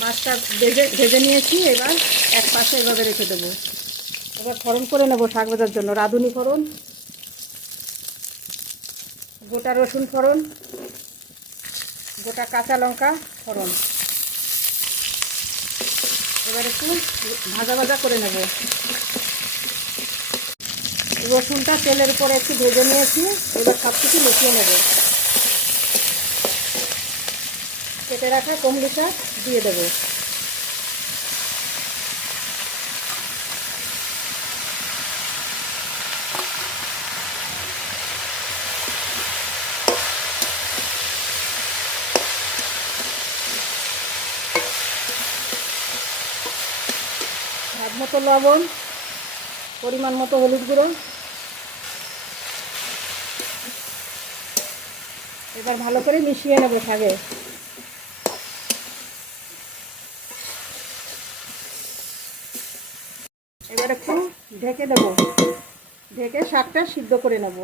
মাছটা ভেজে ভেজে নিয়েছি, এবার এক পাশে এভাবে রেখে দেবো। এবার ফোড়ন করে নেব শাক ভাজার জন্য। রাঁধুনি ফোড়ন, গোটা রসুন ফোড়ন, গোটা কাঁচা লঙ্কা ফোড়ন। এবার একটু ভাজা ভাজা করে নেব। রসুনটা তেলের উপরে একটু ভেজে নিয়েছি, এবার সব কিছু মিশিয়ে নেব। কেটে রাখা কুমড়ো শাক দিয়ে দেবো। স্বাদ মতো লবণ, পরিমাণ মতো হলুদ গুঁড়ো। এবার ভালো করে মিশিয়ে নেব শাকে। এবার একটু ঢেকে দেবো, ঢেকে শাকটা সিদ্ধ করে নেব।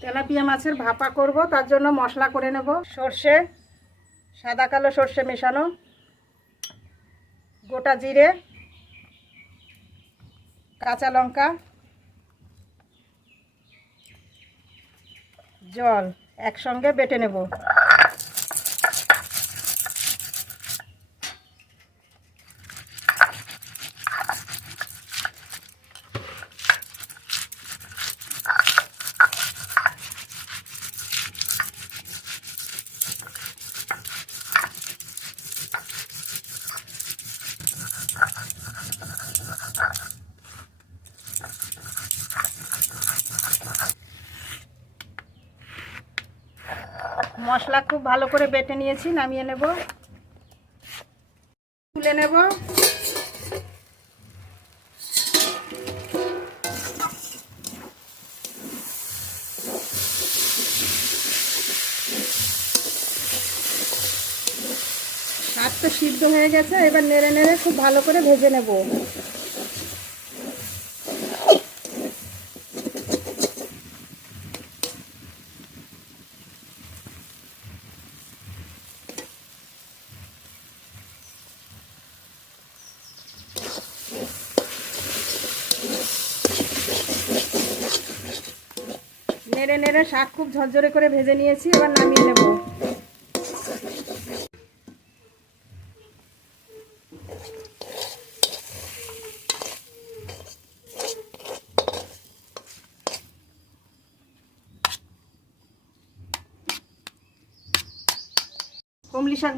তেলাপিয়া মাছের ভাপা করব, তার জন্য মশলা করে নেব। সর্ষে, সাদা কালো সর্ষে মেশানো, গোটা জিরে, কাঁচা লঙ্কা, জল একসঙ্গে বেটে নেব। মশলা খুব ভালো করে বেটে নিয়েছি, নামিয়ে নেব, তুলে নেব। শাক তো সিদ্ধ হয়ে গেছে, এবার নেড়ে নেড়ে খুব ভালো করে ভেজে নেব। নেড়ে নেড়ে শাক খুব ঝরঝরে করে ভেজে নিয়েছি, এবার নামিয়ে নেব। কুমড়ো শাক